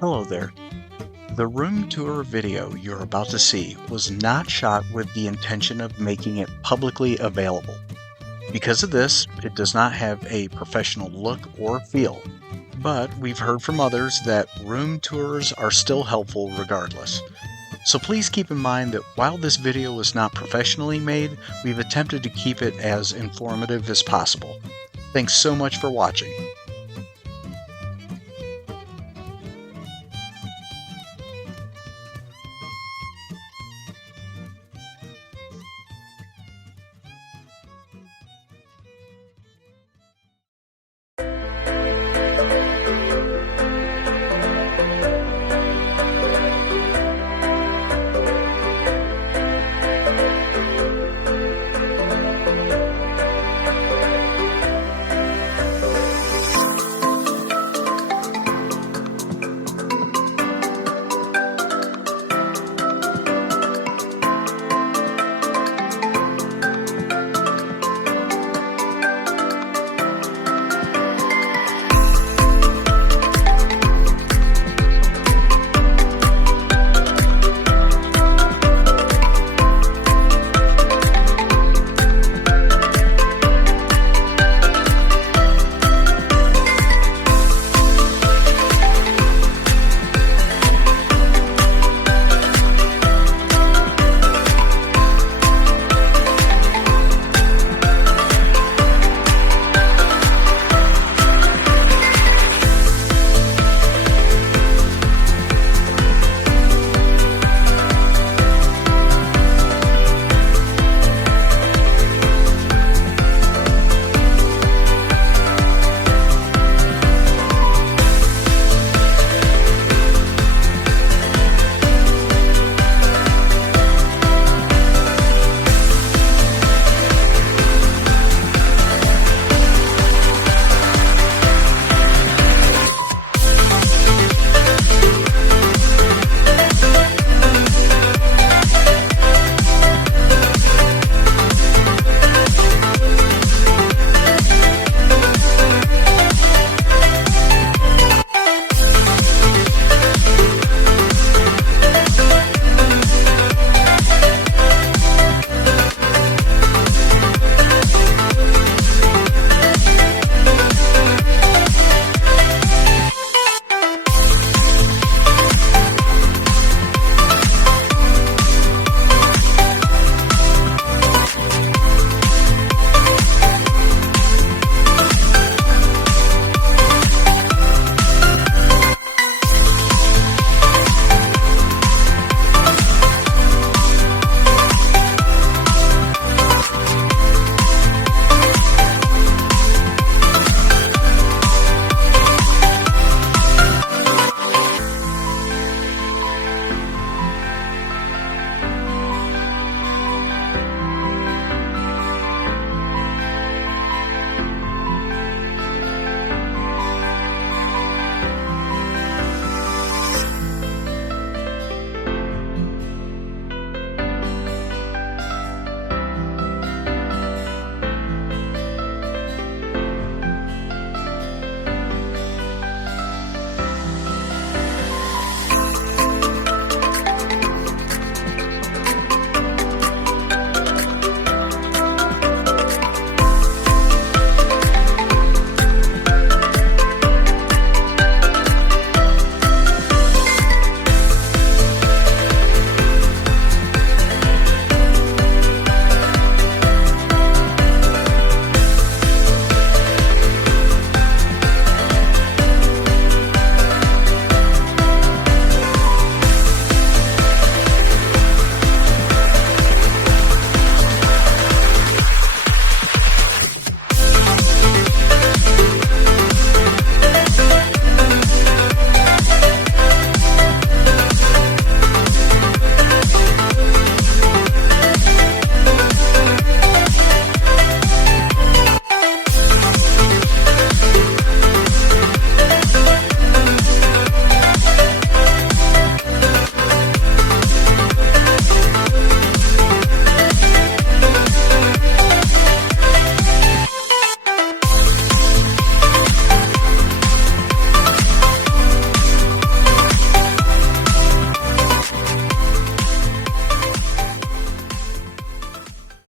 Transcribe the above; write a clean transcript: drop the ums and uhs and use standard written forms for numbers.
Hello there. The room tour video you're about to see was not shot with the intention of making it publicly available. Because of this, it does not have a professional look or feel. But we've heard from others that room tours are still helpful regardless. So please keep in mind that while this video is not professionally made, we've attempted to keep it as informative as possible. Thanks so much for watching.